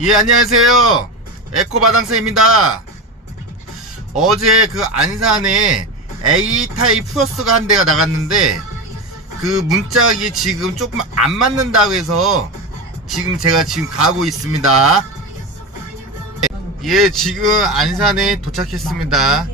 예, 안녕하세요. 에코바당새입니다. 어제 그 안산에 A타입 플러스가 한 대가 나갔는데 그 문짝이 지금 조금 안 맞는다고 해서 지금 제가 가고 있습니다. 예, 지금 안산에 도착했습니다.